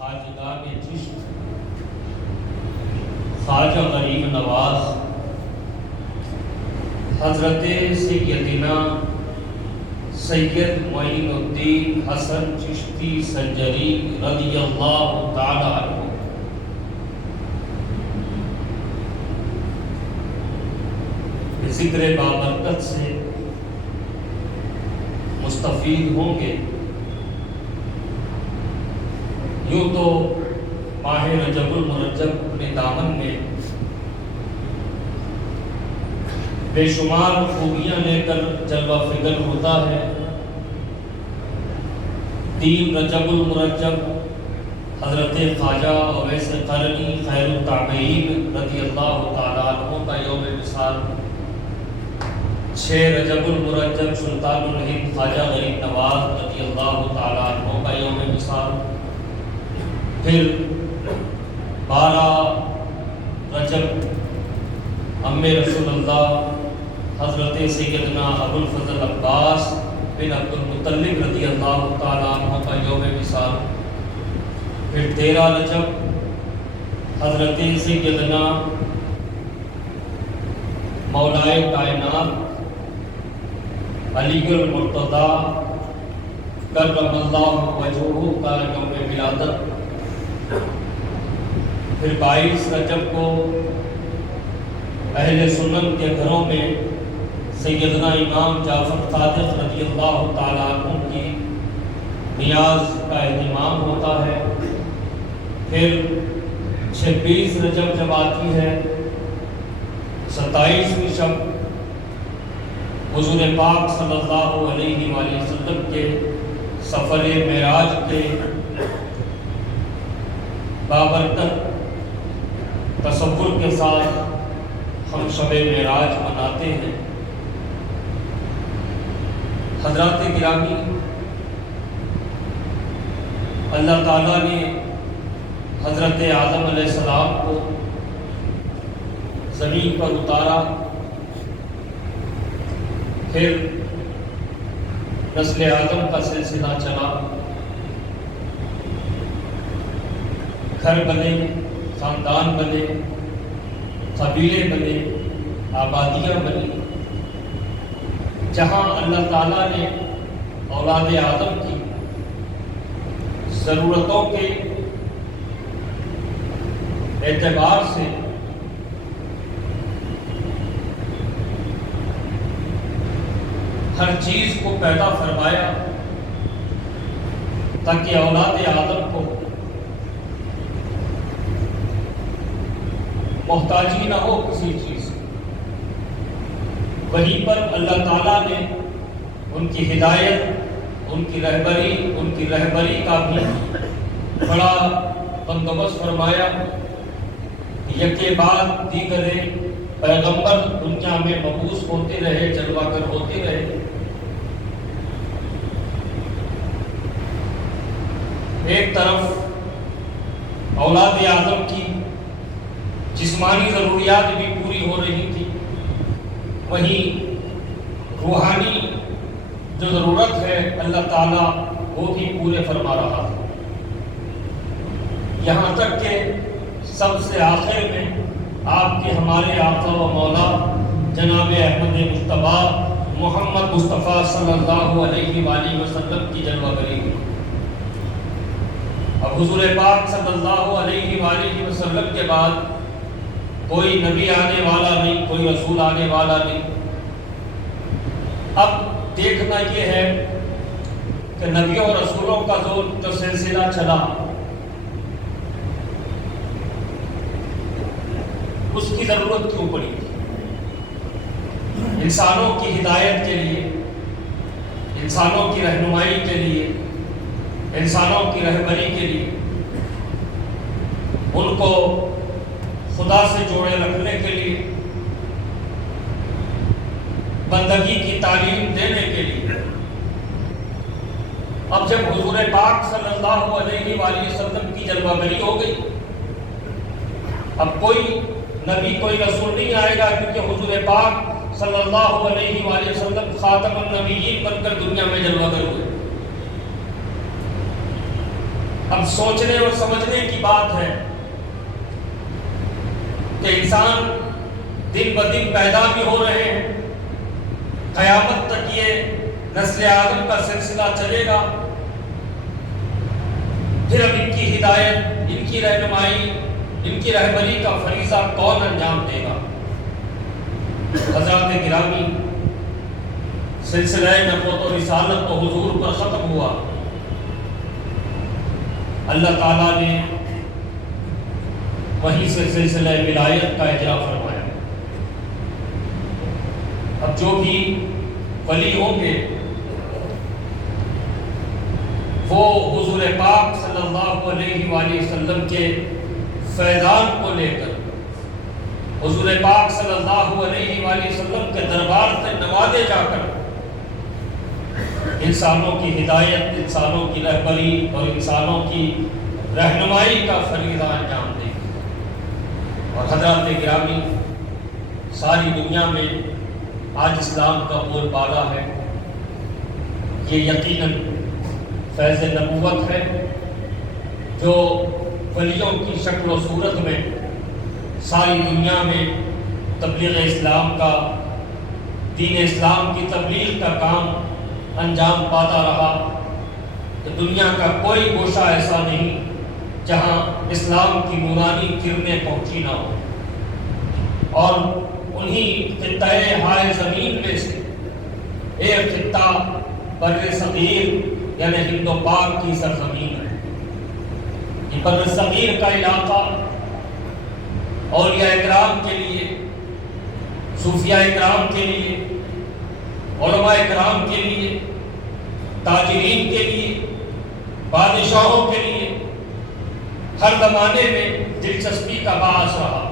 خواجگان چشت خواجہ غریب نواز حضرت سیدنا سید معین الدین حسن چشتی سنجری رضی اللہ تعالی عنہ ذکر بابرکت سے مستفید ہوں گے۔ یوں تو ماہ رجب المرجب اپنے دامن میں بے شمار خوبیاں لے کر جلوہ فکر ہوتا ہے۔ 3 رجب المرجب حضرت خواجہ اویس قرنی خیر التابعین رضی اللہ تعالیٰ عنہ کا یوم وصال، 6 رجب المرجب سلطان الہند خواجہ غریب نواز رضی اللہ تعالیٰ عنہ کا یوم وصال، پھر 12 رجب ام رسول اللہ حضرت سیدنا ابو الفضل عباس بن عبد المطلب رضی اللہ تعالیٰ عنہ کا یوم وصال، پھر 13 رجب حضرت سیدنا مولائے کائنات علی المرتضیٰ کرم اللہ وجہہ کا یوم ولادت، پھر 22 رجب کو اہل سنت کے گھروں میں سیدنا امام جعفر صادق رضی اللہ تعالیٰ عنہ کی نیاز کا اہتمام ہوتا ہے۔ پھر 26 رجب جب آتی ہے، 27ویں شب حضور پاک صلی اللہ علیہ وآلہ وسلم کے سفر معراج کے بابرکت تصور کے ساتھ ہم شب معراج مناتے ہیں۔ حضرات گرامی، اللہ تعالیٰ نے حضرت آدم علیہ السلام کو زمین پر اتارا، پھر نسل آدم کا سلسلہ چلا، گھر بنے، خاندان بنے، قبیلے بنے، آبادیاں بنی۔ جہاں اللہ تعالیٰ نے اولاد آدم کی ضرورتوں کے اعتبار سے ہر چیز کو پیدا فرمایا تاکہ اولاد آدم کو محتاجی نہ ہو کسی چیز کی۔ وہیں پر اللہ تعالیٰ نے ان کی ہدایت، ان کی رہبری کا بھی بڑا بندوبست فرمایا۔ یکے بعد دیگرے پیغمبر دنیا میں مبعوث ہوتے رہے، جلوہ گر ہوتے رہے۔ ایک طرف اولاد آدم کی جسمانی ضروریات بھی پوری ہو رہی تھی، وہیں روحانی جو ضرورت ہے اللہ تعالیٰ وہ بھی پورے فرما رہا تھا۔ یہاں تک کہ سب سے آخر میں آپ کے ہمارے آقا و مولا جناب احمد مصطفیٰ محمد مصطفیٰ صلی اللہ علیہ وآلہ وسلم کی جلوہ گری ہوئی۔ اب حضور پاک صلی اللہ علیہ وآلہ وسلم کے بعد کوئی نبی آنے والا نہیں، کوئی رسول آنے والا نہیں۔ اب دیکھنا یہ ہے کہ نبیوں اور رسولوں کا جو سلسلہ چلا، اس کی ضرورت کیوں پڑی؟ انسانوں کی ہدایت کے لیے، انسانوں کی رہنمائی کے لیے، انسانوں کی رہبری کے لیے، ان کو خدا سے جوڑے رکھنے کے لیے، بندگی کی تعلیم دینے کے لیے۔ اب جب حضور پاک صلی اللہ علیہ وآلہ وسلم کی جلوہ گری ہو گئی، اب کوئی نبی کوئی رسول نہیں آئے گا، کیونکہ حضور پاک صلی اللہ علیہ وآلہ وسلم خاتم النبیین بن کر دنیا میں جلوہ گر ہوئے۔ اب سوچنے اور سمجھنے کی بات ہے کہ انسان دن بدن پیدا بھی ہو رہے ہیں، قیامت تک یہ نسل آدم کا سلسلہ چلے گا، پھر اب ان کی ہدایت، ان کی رہنمائی، ان کی رہبری کا فریضہ کون انجام دے گا؟ حضرات گرامی، سلسلہ نبوت و رسالت تو حضور پر ختم ہوا، اللہ تعالیٰ نے وہیں سے سلسلہ ولایت کا اجرا فرمایا۔ اب جو بھی ولی ہوں گے وہ حضور پاک صلی اللہ علیہ وآلہ وسلم کے فیضان کو لے کر، حضور پاک صلی اللہ علیہ وآلہ وسلم کے دربار سے نوازے جا کر انسانوں کی ہدایت، انسانوں کی رہبری اور انسانوں کی رہنمائی کا فریضہ انجام دیں۔ اور حضرات گرامی، ساری دنیا میں آج اسلام کا بول بالا ہے، یہ یقیناً فیض نبوت ہے جو ولیوں کی شکل و صورت میں ساری دنیا میں تبلیغ اسلام کا، دین اسلام کی تبلیغ کا کام انجام پاتا رہا۔ کہ دنیا کا کوئی گوشہ ایسا نہیں جہاں اسلام کی نورانی کرنیں پہنچی نہ ہو، اور انہی خطہ ہائے زمین میں سے ایک خطہ بر صغیر یعنی ہند و پاک کی سرزمین ہے۔ یہ بر صغیر کا علاقہ اولیاء اکرام کے لیے، صوفیاء اکرام کے لیے، علماء اکرام کے لیے، تاجرین کے لیے، بادشاہوں کے لیے ہر زمانے میں دلچسپی کا باعث رہا،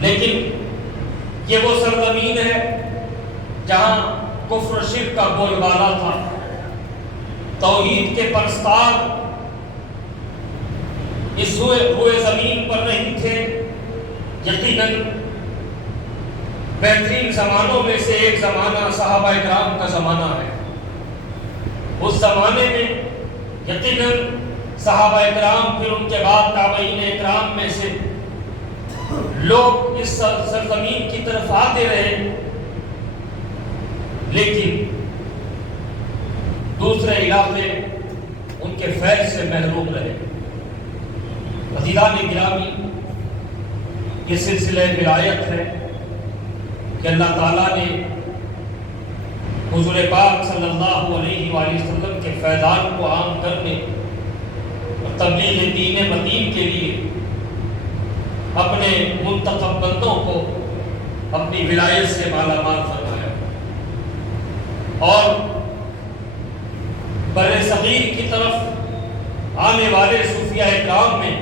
لیکن یہ وہ سرزمین ہے جہاں کفر و شرک کا بول بالا تھا، توحید کے پرستار اس روئے زمین پر نہیں تھے۔ یقیناً بہترین زمانوں میں سے ایک زمانہ صحابہ اکرام کا زمانہ ہے۔ اس زمانے میں یقیناً صحابہ اکرام، پھر ان کے بعد تابعین اکرام میں سے لوگ اس سرزمین کی طرف آتے رہے، لیکن دوسرے علاقے ان کے فیض سے محروم رہے۔ عزیزان گرامی، یہ سلسلہ ولایت ہے کہ اللہ تعالیٰ نے حضور پاک صلی اللہ علیہ وآلہ وسلم کے فیضان کو عام کرنے اور تبلیغ دین متین کے لیے اپنے منتخب بندوں کو اپنی ولایت سے مالا مال فرمایا، اور بر صغیر کی طرف آنے والے صوفیاء اکرام میں،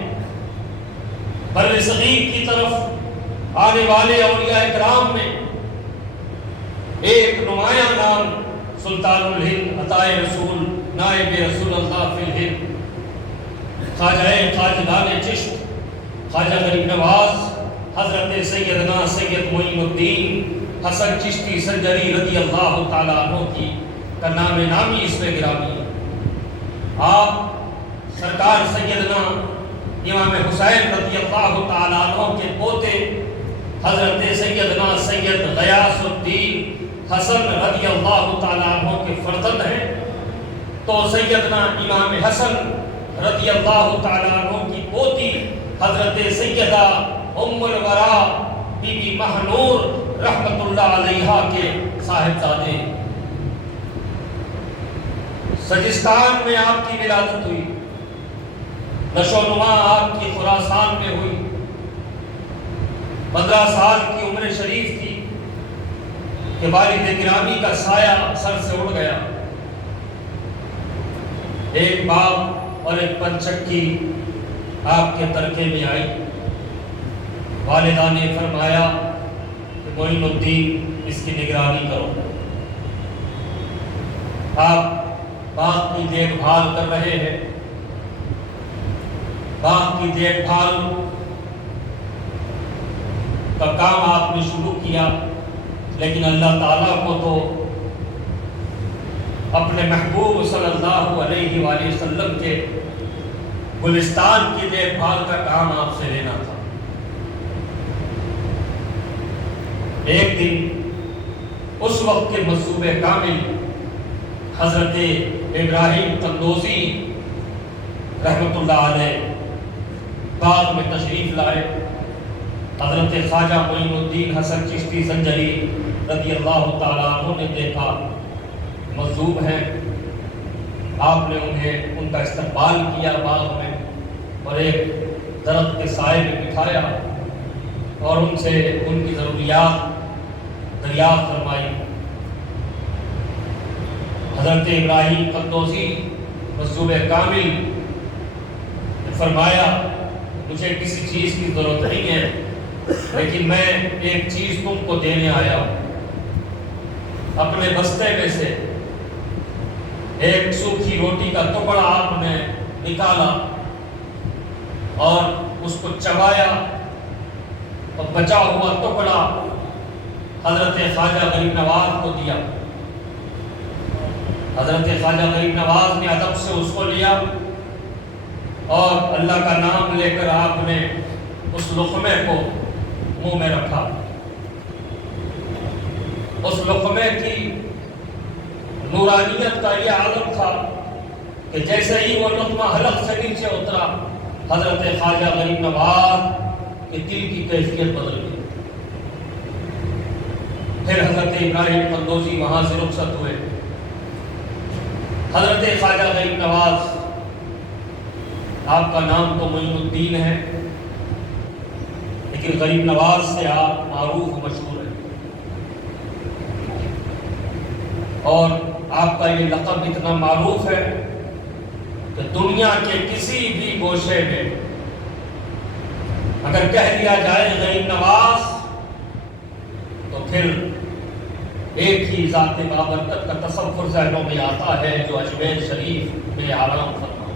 بر صغیر کی طرف آنے والے اولیاء اکرام میں ایک نمایاں نام سلطان الہند، عطائے رسول، نائب رسول اللہ فی الہند، خواجہ چشت، خواجہ غریب نواز، حضرت سیدنا سید معین الدین حسن چشتی سنجری رضی اللہ تعالیٰ عنہ کی کا نام نامی اس میں گرامی ہے۔ آپ سرکار سیدنا امام حسین رضی اللہ تعالیٰ عنہ کے پوتے حضرت سیدنا سید غیاث الدین حسن رضی اللہ تعالیٰ عنہ کے فرزند ہیں، تو سیدنا امام حسن رضی اللہ تعالیٰ عنہ کی پوتی حضرت سیدہ ام الورا بی بی مہنور رحمت اللہ علیہا کے صاحبزادے۔ سجستان میں آپ کی ولادت ہوئی، نشو و نما آپ کی خراسان میں ہوئی، 15 سال کی عمر شریف تھی کہ والد گرامی کا سایہ سر سے اڑ گیا۔ ایک باپ اور ایک پنچکی آپ کے ترکے میں آئی۔ والدہ نے فرمایا کہ معین الدین اس کی نگرانی کرو۔ آپ باغ کی دیکھ بھال کر رہے ہیں، باغ کی دیکھ بھال کا کام آپ نے شروع کیا، لیکن اللہ تعالیٰ کو تو اپنے محبوب صلی اللہ علیہ وآلہ وسلم کے گلستان کی دیکھ بھال کا کام آپ سے لینا تھا۔ ایک دن اس وقت کے مصوب کامل حضرت ابراہیم قندوزی رحمۃ اللہ علیہ باغ میں تشریف لائے۔ حضرت خواجہ معین الدین حسن چشتی زنجری رضی اللہ تعالیٰ عنہ نے دیکھا مصوب ہیں۔ آپ نے ان کا استقبال کیا باغ میں اور ایک درخت کے سائے میں بٹھایا اور ان سے ان کی ضروریات دریافت فرمائی۔ حضرت ابراہیم قندوزی مصوب کامل نے فرمایا مجھے کسی چیز کی ضرورت نہیں ہے، لیکن میں ایک چیز تم کو دینے آیا ہوں۔ اپنے بستے میں سے ایک سوکھی روٹی کا ٹکڑا آپ نے نکالا اور اس کو چبایا اور بچا ہوا ٹکڑا حضرت خواجہ غریب نواز کو دیا۔ حضرت خواجہ غریب نواز نے ادب سے اس کو لیا اور اللہ کا نام لے کر آپ نے اس لقمے کو منہ میں رکھا۔ اس لقمے کی نورانیت کا یہ عالم تھا کہ جیسے ہی وہ لقمہ حلق سے نیچے اترا، حضرت خواجہ غریب نواز کے دل کی کیفیت بدل گئی۔ پھر حضرت ابراہیم قندوزی وہاں سے رخصت ہوئے۔ حضرت خواجہ غریب نواز، آپ کا نام تو معین الدین ہے، لیکن غریب نواز سے آپ معروف و مشہور ہیں، اور آپ کا یہ لقب اتنا معروف ہے کہ دنیا کے کسی بھی گوشے میں اگر کہہ دیا جائے غریب نواز تو پھر ایک ہی ذات بابرکت کا تصور ذہنوں میں آتا ہے جو اجمیر شریف میں آرام فرما۔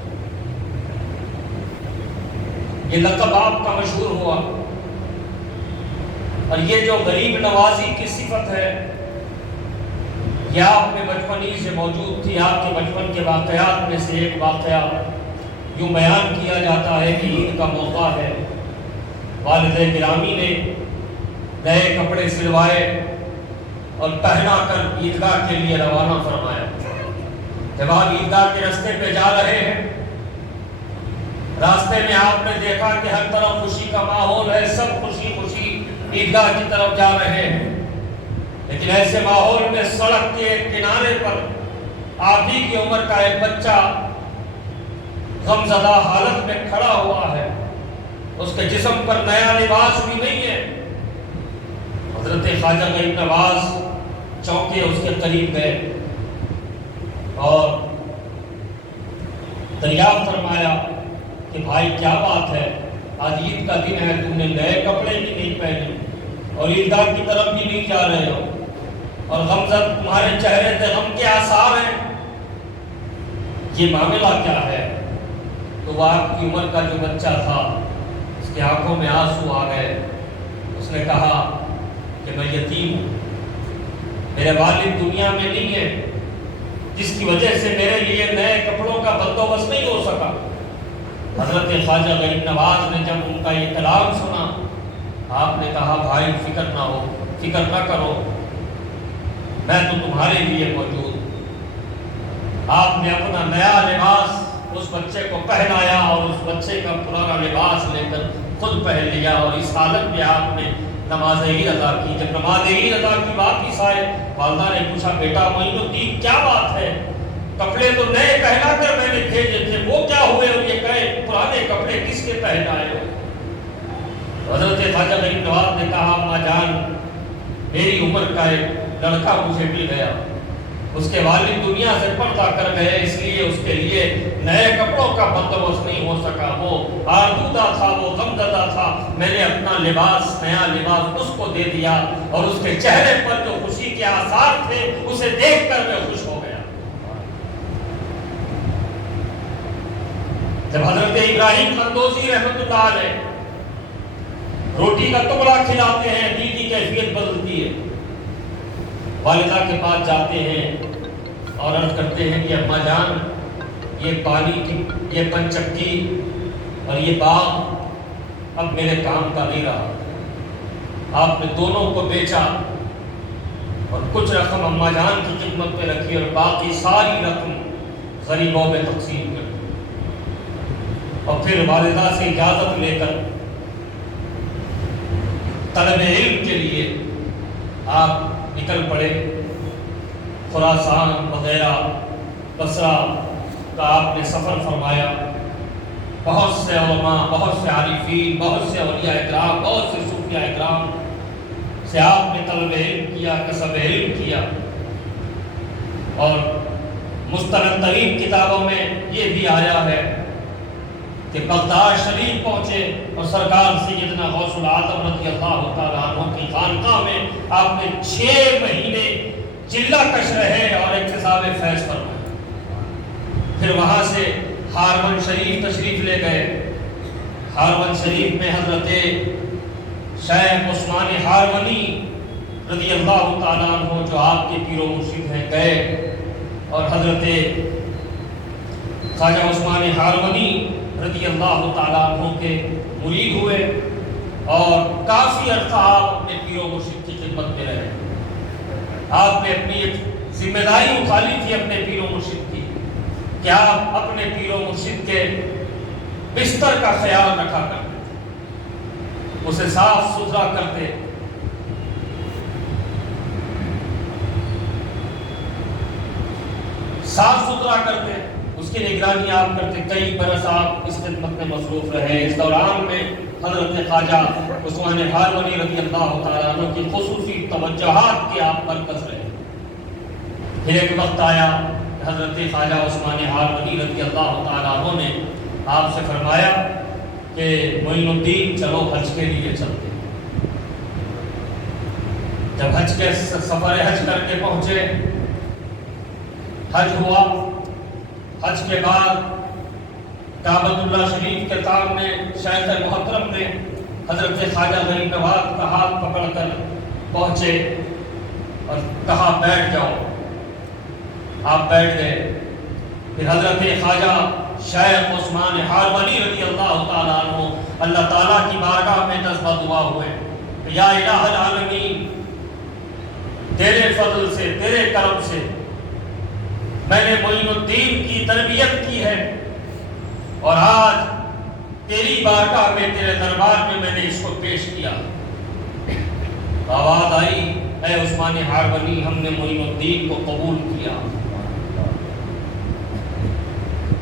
یہ لقب آپ کا مشہور ہوا، اور یہ جو غریب نوازی کی صفت ہے یہ آپ میں بچپنی سے موجود تھی۔ آپ کے بچپن کے واقعات میں سے ایک واقعہ یوں بیان کیا جاتا ہے کہ عید کا موقع ہے، والد گرامی نے نئے کپڑے سلوائے اور پہنا کر عیدگاہ کے لیے روانہ فرمایا۔ جب آپ عیدگاہ کے راستے پہ جا رہے ہیں، راستے میں آپ نے دیکھا کہ ہر طرف خوشی کا ماحول ہے، سب خوشی خوشی عیدگاہ کی طرف جا رہے ہیں، لیکن ایسے ماحول میں سڑک کے کنارے پر آپ ہی کی عمر کا ایک بچہ غمزدہ حالت میں کھڑا ہوا ہے، اس کے جسم پر نیا لباس بھی نہیں ہے۔ حضرت خواجہ غریب نواز چونکے اس کے قریب گئے اور دریافت فرمایا کہ بھائی کیا بات ہے، آج عید کا دن ہے، تم نے نئے کپڑے بھی نہیں پہنے اور عیدگاہ کی طرف بھی نہیں جا رہے ہو، اور غمزد تمہارے چہرے پہ غم کے آثار ہیں، یہ معاملہ کیا ہے؟ تو وہ آپ کی عمر کا جو بچہ تھا اس کی آنکھوں میں آنسو آ گئے۔ اس نے کہا کہ میں یتیم ہوں، میرے والد دنیا میں نہیں ہے، جس کی وجہ سے میرے لیے نئے کپڑوں کا بندوبست نہیں ہو سکا۔ حضرت خواجہ غریب نواز نے جب ان کا یہ کلام سنا، آپ نے کہا بھائی فکر نہ کرو، میں تو تمہارے لیے موجود۔ آپ نے اپنا نیا لباس اس بچے کو پہنایا اور اس بچے کا پرانا لباس لے کر خود پہن لیا، اور اس حالت میں آپ نے نماز عید ادا کی۔ جب نماز عید ادا کی واپس آئے، والدہ نے پوچھا بیٹا معین الدین کیا بات ہے، کپڑے تو نئے پہنا کر میں نے بھیجے تھے، وہ کیا ہوئے، اور یہ کہے پرانے کپڑے کس کے پہنائے ہو؟ حضرت خواجہ غریب نواز نے کہا اماں جان، میری عمر کا ایک لڑکا مجھے مل گیا، اس کے والد دنیا سے پردہ کر گئے، اس لیے اس کے لیے نئے کپڑوں کا بندوبست نہیں ہو سکا، وہ آردودہ تھا، وہ غمزدہ تھا، میں نے اپنا لباس، نیا لباس اس کو دے دیا، اور اس کے چہرے پر جو خوشی کے آثار تھے اسے دیکھ کر میں خوش ہو گیا۔ جب حضرت ابراہیم قندوزی رحمۃ اللہ علیہ روٹی کا ٹکڑا کھلاتے ہیں، دل کی کیفیت بدلتی ہے۔ والدہ کے پاس جاتے ہیں اور عرض کرتے ہیں کہ اماں جان، یہ پانی کی یہ پنچکی اور یہ باغ اب میرے کام کا نہیں رہا۔ آپ نے دونوں کو بیچا اور کچھ رقم اماں جان کی خدمت میں رکھی اور باقی ساری رقم غریبوں میں تقسیم کر دی، اور پھر والدہ سے اجازت لے کر طلب علم کے لیے آپ نکل پڑے۔ خراسان وغیرہ بصرہ کا آپ نے سفر فرمایا، بہت سے علماء، بہت سے عارفین، بہت سے اولیاء اکرام، بہت سے صوفیاء اکرام سے آپ نے طلب علم کیا، کسب علم کیا، اور مستند ترین کتابوں میں یہ بھی آیا ہے کہ بغداد شریف پہنچے اور سرکار سیدنا غوث العظم رضی اللہ تعالیٰ عنہ کی خانقاہ میں آپ نے 6 مہینے چلہ کش رہے اور اکتساب فیض فرمایا۔ پھر وہاں سے ہارون شریف تشریف لے گئے۔ ہارون شریف میں حضرت شیخ عثمان ہارونی رضی اللہ تعالیٰ عنہ جو آپ کے پیر و مرشد ہیں گئے، اور حضرت خواجہ عثمان ہارونی رضی اللہ تعالیٰ عنہ کے مرید ہوئے، اور کافی عرصہ آپ اپنے پیر و مرشد کی خدمت میں رہے۔ آپ نے اپنی ایک ذمہ داری اٹھا لی تھی اپنے پیر و مرشد کی کہ آپ اپنے پیر و مرشد کے بستر کا خیال رکھا کرتے، اسے صاف ستھرا کرتے، صاف ستھرا کرتے، اس کی نگرانی آپ کرتے۔ کئی برس آپ اس خدمت میں مصروف رہے۔ اس دوران میں حضرت خواجہ عثمان ہارونی رضی اللہ تعالیٰ عنہ کی خصوصی توجہات کے آپ مرکز رہے۔ پھر ایک وقت آیا حضرت خواجہ عثمان ہارونی رضی اللہ تعالیٰ عنہ نے آپ سے فرمایا کہ معین الدین چلو حج کے لیے چلتے۔ جب حج کے سفر حج کر کے پہنچے، حج ہوا، حج کے بعد کعبۃ اللہ شریف کے سامنے شیخ محترم نے حضرت خواجہ غریب نواز کا ہاتھ پکڑ کر پہنچے اور کہا بیٹھ جاؤ۔ آپ بیٹھ گئے۔ پھر حضرت خواجہ شیخ عثمان ہارونی رضی اللہ تعالیٰ عنہ اللہ تعالیٰ کی بارگاہ میں جذبہ دعا ہوئے کہ یا الہ العالمین، تیرے فضل سے، تیرے کرم سے میں نے معین الدین کی تربیت کی ہے، اور آج تیری بارگاہ میں، تیرے دربار میں نے اس کو پیش کیا۔ آواز آئی، اے عثمان ہارونی، ہم نے معین الدین کو قبول کیا۔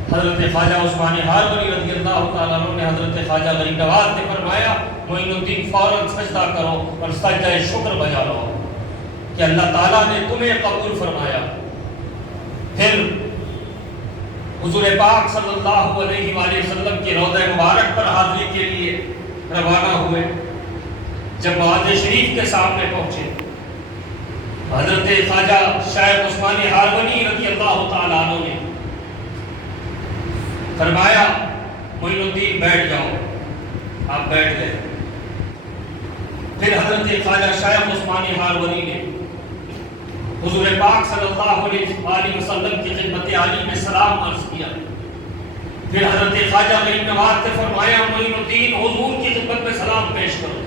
حضرت خواجہ عثمان ہارونی رضی اللہ تعالیٰ عنہ نے حضرت خواجہ غریب نواز سے فرمایا معین الدین فوراً سجدہ کرو اور سجدہ شکر بجا لو کہ اللہ تعالیٰ نے تمہیں قبول فرمایا۔ پھر حضور پاک صلی اللہ علیہ وآلہ وسلم کی روضہ مبارک پر حاضری کے لیے روانہ ہوئے۔ جب مواد شریف کے سامنے پہنچے، حضرت خواجہ شیخ عثمان ہارونی رضی اللہ تعالیٰ عنہ نے فرمایا معین الدین بیٹھ جاؤ۔ آپ بیٹھ گئے۔ پھر حضرت خواجہ شیخ عثمان ہارونی نے حضور پاک صلی اللہ علیہ وسلم کی خدمت عالی میں سلام عرض کیا۔ پھر حضرت خواجہ غریب نواز سے فرمایا معین الدین حضور کی خدمت میں سلام پیش کرو۔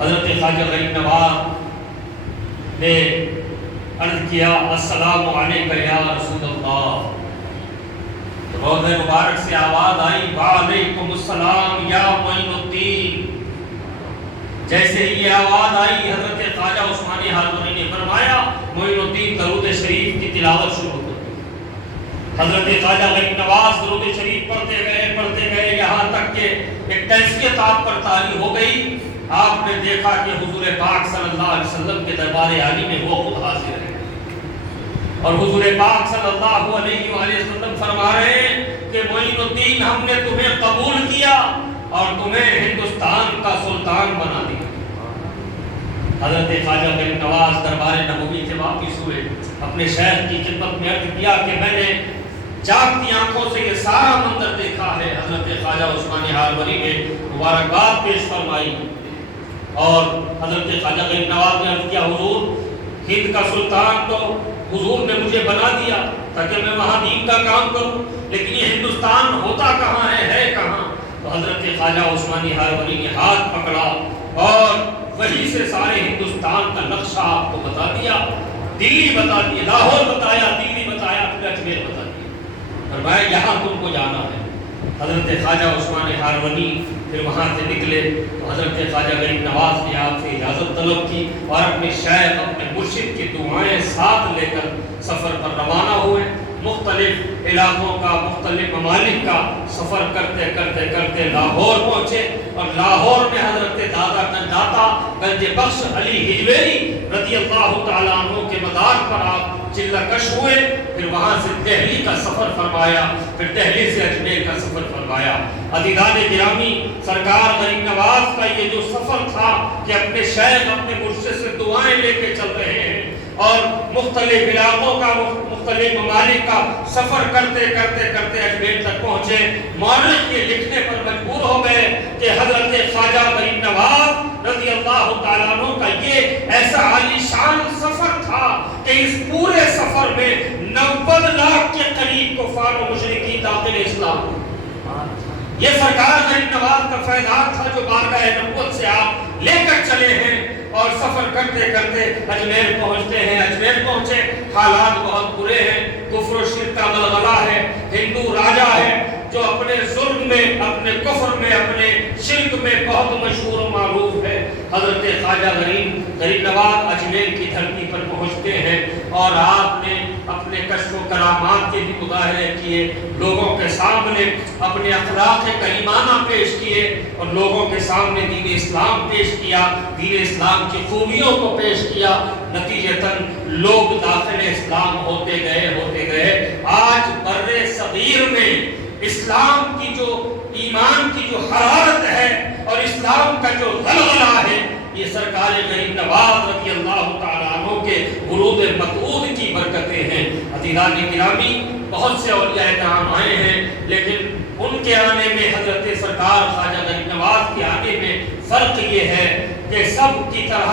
حضرت خواجہ غریب نواز نے عرض کیا السلام علیکم یا رسول اللہ۔ روضہ مبارک سے آواز آئی وعلیکم السلام یا معین الدین۔ جیسے ہی یہ آواز آئی، حضرت خواجہ عثمان ہارونی نے فرمایا معین الدین درود شریف کی تلاوت شروع کر دی۔ حضرت خواجہ غریب نواز درود شریف پڑھتے گئے یہاں تک کہ ایک کیفیت آپ پر طاری ہو گئی۔ آپ نے دیکھا کہ حضور پاک صلی اللہ علیہ وسلم کے دربار عالی میں وہ خود حاضر ہے، اور حضور پاک صلی اللہ علیہ وآلہ وسلم فرما رہے ہیں کہ معین الدین ہم نے تمہیں قبول کیا اور تمہیں ہندوستان کا سلطان بنا دیا۔ حضرت خواجہ غریب نواز دربار نبوی سے واپس ہوئے، اپنے شیخ کی خدمت میں عرض کیا کہ میں نے جاگتی آنکھوں سے یہ سارا منظر دیکھا ہے۔ حضرت خواجہ عثمان ہارونی نے مبارکباد پیش فرمائی، اور حضرت خواجہ غریب نواز نے عرض کیا حضور، ہند کا سلطان تو حضور نے مجھے بنا دیا تاکہ میں وہاں دین کا کام کروں، لیکن یہ ہندوستان ہوتا کہاں ہے حضرت خواجہ عثمانی ہارونی نے ہاتھ پکڑا اور وہیں سے سارے ہندوستان کا نقشہ آپ کو بتا دیا. دلی بتا دیا، لاہور بتایا، دلی بتایا، پھر اجمیر بتا دیا. فرمایا یہاں تم کو جانا ہے. حضرت خواجہ عثمان ہارونی پھر وہاں سے نکلے تو حضرت خواجہ غریب نواز نے آپ سے اجازت طلب کی اور اپنے شیخ، اپنے مرشد کی دعائیں ساتھ لے کر سفر پر روانہ ہوئے. مختلف علاقوں کا، مختلف ممالک کا سفر کرتے کرتے کرتے لاہور پہنچے اور لاہور میں حضرت دادا داتا گنج بخش علی ہجویری رضی اللہ تعالیٰ عنہ کے مدار پر آپ چلہ کش ہوئے. پھر وہاں سے دہلی کا سفر فرمایا، پھر دہلی سے اجمیر کا سفر فرمایا. عزیزان گرامی، سرکار غریب نواز کا یہ جو سفر تھا کہ اپنے شیخ، اپنے مرشد سے دعائیں لے کے چل رہے ہیں اور مختلف علاقوں کا، مختلف ممالک کا سفر کرتے کرتے کرتے اجمیر تک پہنچے. مورخ یہ لکھنے پر مجبور ہو گئے کہ حضرت خواجہ غریب نواز رضی اللہ تعالیٰ عنہ کا یہ ایسا عالی شان سفر تھا کہ اس پورے سفر میں 90 لاکھ کے قریب کفار و مشرکین داخل اسلام. یہ سرکار غریب نواز کا فیضان تھا جو بارگاہ نبوت سے آپ لے کر چلے ہیں اور سفر کرتے کرتے اجمیر پہنچتے ہیں. اجمیر پہنچے، حالات بہت برے ہیں، کفر و شرک کا غلغلہ ہے. ہندو راجا ہے جو اپنے ظلم میں، اپنے کفر میں، اپنے شرک میں بہت مشہور و معروف ہے. حضرت خواجہ غریب نواز اجمیر کی دھرتی پر پہنچتے ہیں اور آپ نے اپنے کشف و کرامات کے بھی مظاہرے کیے، لوگوں کے سامنے اپنے اخلاق کریمانہ پیش کیے اور لوگوں کے سامنے دین اسلام پیش کیا، دین اسلام کی خوبیوں کو پیش کیا. نتیجتاً لوگ داخل اسلام ہوتے گئے. آج بر صغیر میں اسلام کی جو، ایمان کی جو حرارت ہے اور اسلام کا جو غلغلہ ہے، یہ سرکار غریب نواز رضی اللہ تعالیٰ عنہ کے ورود مطعود کی برکتیں ہیں. عزیزان گرامی، بہت سے اولیاء کرام آئے ہیں لیکن ان کے آنے میں، حضرت سرکار خواجہ غریب نواز کے آنے میں فرق یہ ہے کہ سب کی طرح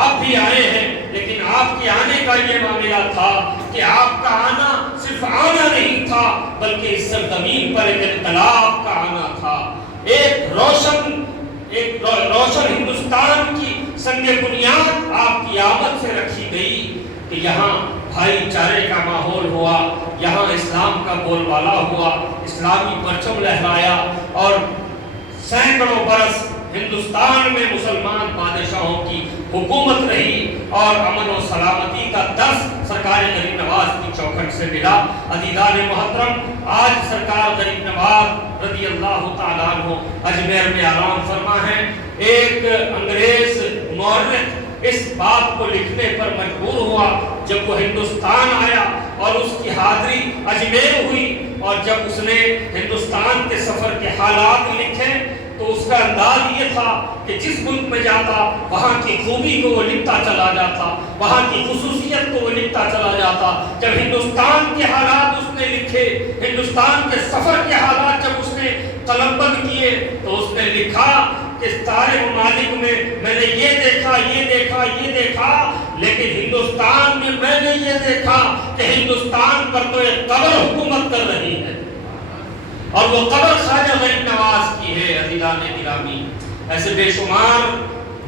آپ بھی آئے ہیں، لیکن آپ کے آنے کا یہ معاملہ تھا کہ آپ کا آنا صرف آنا نہیں تھا بلکہ اس سرزمین پر ایک انقلاب کا آنا تھا. ایک روشن ہندوستان کی سنگ بنیاد آپ کی آمد سے رکھی گئی کہ یہاں بھائی چارے کا ماحول ہوا، یہاں اسلام کا بول بالا ہوا، اسلامی پرچم لہرایا اور سینکڑوں برس ہندوستان میں مسلمان بادشاہوں کی حکومت رہی اور امن و سلامتی کا درس سرکار غریب نواز کی چوکھٹ سے ملا. عزیزان محترم، آج سرکار غریب نواز رضی اللہ تعالیٰ عنہ اجمیر میں آرام فرما ہے. ایک انگریز مورخ اس بات کو لکھنے پر مجبور ہوا جب وہ ہندوستان آیا اور اس کی حاضری اجمیر ہوئی اور جب اس نے ہندوستان کے سفر کے حالات لکھے تو اس کا انداز یہ تھا کہ جس ملک میں جاتا وہاں کی خوبی کو وہ لکھتا چلا جاتا، وہاں کی خصوصیت کو وہ لکھتا چلا جاتا. جب ہندوستان کے حالات اس نے لکھے، ہندوستان کے سفر کے حالات جب اس نے قلم بند کیے تو اس نے لکھا کہ سارے ممالک میں نے یہ دیکھا، لیکن ہندوستان میں نے یہ دیکھا کہ ہندوستان پر تو ایک قبر حکومت کر رہی ہے اور وہ قبر خواجہ غریب نواز کی ہے. عزیزان گرامی، ایسے بے شمار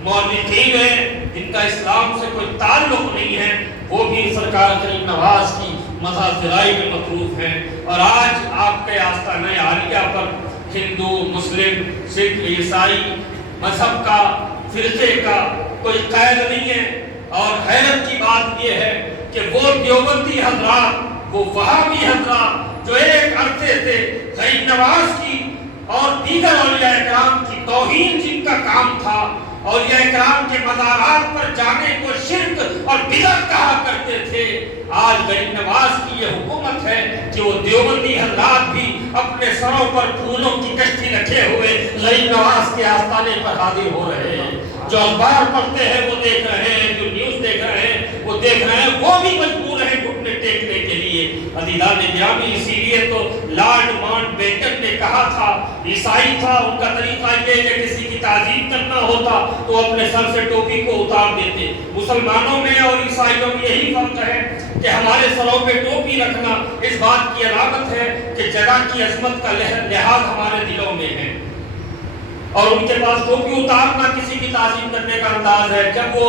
مورخین ہیں جن کا اسلام سے کوئی تعلق نہیں ہے، وہ بھی سرکار غریب نواز کی مدح ذرائی میں مصروف ہیں. اور آج آپ کے آستانہ عالیہ پر ہندو، مسلم، سکھ، عیسائی مذہب کا، فرقے کا کوئی قید نہیں ہے. اور حیرت کی بات یہ ہے کہ وہ دیوبندی حضرات، وہ وہابی حضرات جو ایک عرصے سے غریب نواز کی اور دیگر اولیاء کرام کی توہین جن کا کام تھا، اولیاء کرام کے مزارات پر جانے کو شرک اور بدعت کہا کرتے تھے، آج غریب نواز کی یہ حکومت ہے کہ وہ دیوبندی حضرات بھی اپنے سروں پر پھولوں کی کشتی رکھے ہوئے غریب نواز کے آستانے پر حاضر ہو رہے ہیں. جو اخبار پڑھتے ہیں وہ دیکھ رہے ہیں، جو نیوز دیکھ رہے ہیں وہ دیکھ رہے ہیں، وہ بھی مجبور ہیں گھٹنے ٹیکنے کے لیے. عزیزان گرامی، اسی لیے تو لارڈ ماؤنٹ بیٹن نے کہا تھا، عیسائی تھا، ان کا طریقہ یہ کہ کسی کی تعظیم کرنا ہوتا تو اپنے سر سے ٹوپی کو اتار دیتے. مسلمانوں میں اور عیسائیوں میں یہی فرق ہے کہ ہمارے سروں پہ ٹوپی رکھنا اس بات کی علامت ہے کہ جگہ کی عظمت کا لحاظ ہمارے دلوں میں ہے. اور ان کے پاس ٹوپی اتارنا کسی کی تعظیم کرنے کا انداز ہے۔ جب وہ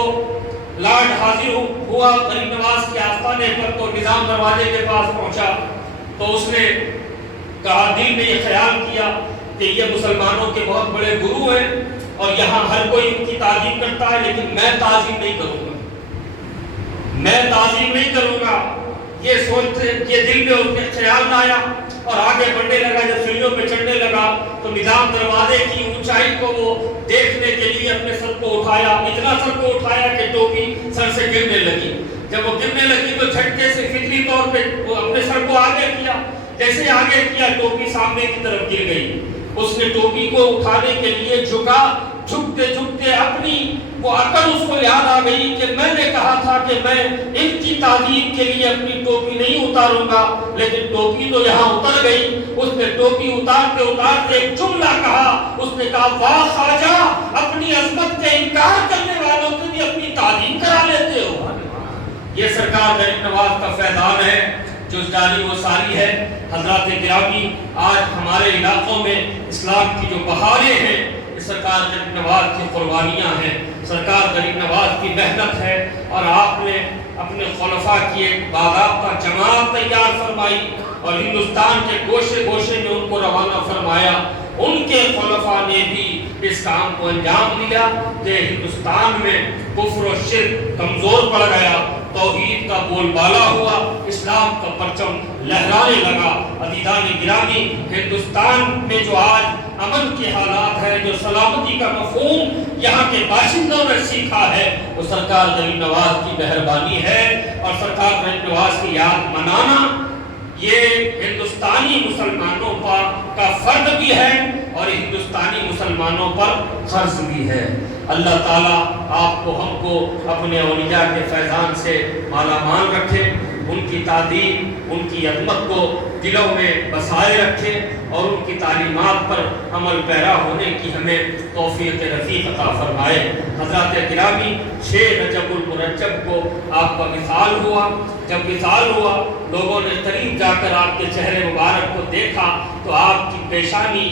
لارڈ حاضر ہوا غریب نواز کے آستانے پر تو نظام دروازے کے پاس پہنچا تو اس نے کہا، دل میں یہ خیال کیا کہ یہ مسلمانوں کے بہت بڑے گرو ہیں اور یہاں ہر کوئی ان کی تعظیم کرتا ہے، لیکن میں تعظیم نہیں کروں گا، میں تعظیم نہیں کروں گا۔ یہ سوچتے یہ دل میں اس کے خیال نہ آیا اور آگے بڑھنے لگا۔ جب سیڑھیوں پہ چڑھنے لگا تو نظام دروازے کی اونچائی کو وہ دیکھنے کے لیے اپنے سر کو اٹھایا، اتنا سر کو اٹھایا کہ ٹوپی سر سے گرنے لگی۔ جب وہ گرنے لگی تو جھٹکے سے فطری طور پہ وہ اپنے سر کو آگے کیا، جیسے آگے کیا ٹوپی سامنے کی طرف گر گئی۔ اس نے ٹوپی کو اٹھانے کے لیے جھکا، جھکتے جھکتے اپنی وہ عقل اس کو یاد آ گئی کہ میں نے کہا تھا کہ میں ان کی تعظیم کے لیے اپنی ٹوپی نہیں اتاروں گا، لیکن ٹوپی تو یہاں اتر گئی۔ اس نے ٹوپی اتارتے اتارتے ایک جملہ کہا، اس نے کہا، واہ خواجہ، اپنی عظمت کے انکار کرنے والوں کی بھی اپنی تعظیم کرا لیتے ہو۔ یہ سرکار غریب نواز کا فیضان ہے جو جاری و ساری ہے۔ حضرات گرامی، آج ہمارے علاقوں میں اسلام کی جو بہاریں ہیں یہ سرکار غریب نواز کی قربانیاں ہیں، سرکار غریب نواز کی محنت ہے، اور آپ نے اپنے خلفاء کی ایک باضابطہ جماعت تیار فرمائی اور ہندوستان کے گوشے گوشے میں ان کو روانہ فرمایا۔ ان کے خلفاء نے بھی اس کام کو انجام دیا کہ ہندوستان میں کفر و شرک کمزور پڑ گیا، توحید کا بول بالا ہوا، اسلام کا پرچم لہرانے لگا۔ عزیزان گرامی، ہندوستان میں جو آج امن کے حالات ہیں، جو سلامتی کا مفہوم یہاں کے باشندوں نے سیکھا ہے، وہ سرکار غریب نواز کی مہربانی ہے، اور سرکار غریب نواز کی یاد منانا یہ ہندوستانی مسلمانوں کا فرض بھی ہے اور ہندوستانی مسلمانوں پر فرض بھی ہے۔ اللہ تعالیٰ آپ کو ہم کو اپنے اولیاء کے فیضان سے مالا مال رکھے، ان کی تعظیم، ان کی عظمت کو دلوں میں بسائے رکھے، اور ان کی تعلیمات پر عمل پیرا ہونے کی ہمیں توفیق رفیق عطا فرمائے۔ حضرات گرامی، 6 رجب المرجب کو آپ کا وصال ہوا۔ جب وصال ہوا، لوگوں نے قریب جا کر آپ کے چہرے مبارک کو دیکھا تو آپ کی پیشانی،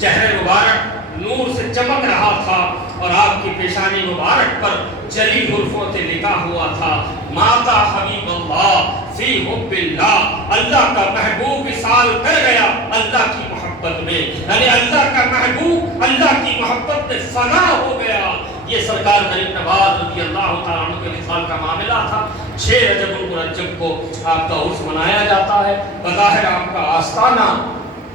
چہرے مبارک نور سے چمک رہا تھا، اور آپ کی پیشانی مبارک پر جلی حرفوں سے لکھا ہوا تھا، ماتا حبیب اللہ فی حب اللہ، اللہ کا محبوب وصال کر گیا اللہ کی محبت میں، یعنی اللہ کا محبوب اللہ کی محبت میں فنا ہو گیا۔ یہ سرکار غریب نواز رضی اللہ تعالیٰ عنہ کے وصال کا معاملہ تھا۔ 6 رجب المرجب کو آپ کا عرس منایا جاتا ہے۔ بظاہر آپ کا آستانہ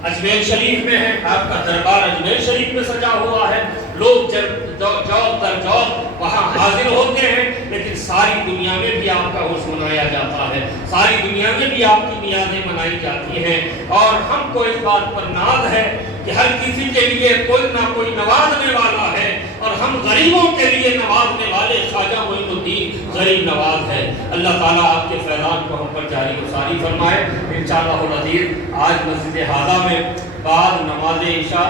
اجمیر شریف میں ہے، آپ کا دربار اجمیر شریف میں سجا ہوا ہے، لوگ جوق در جوق وہاں حاضر ہوتے ہیں، لیکن ساری دنیا میں بھی آپ کا عرس منایا جاتا ہے، ساری دنیا میں بھی آپ کی نیازیں منائی جاتی ہیں، اور ہم کو اس بات پر ناز ہے کہ ہر کسی کے لیے کوئی نہ کوئی نوازنے والا ہے، اور ہم غریبوں کے لیے نوازنے والے خواجہ معین الدین غریب نواز ہے۔ اللہ تعالیٰ آپ کے فیضان کو ہم پر جاری و ساری فرمائے۔ انشاءاللہ العزیز آج مسجد ہذا میں بعد نماز عشاء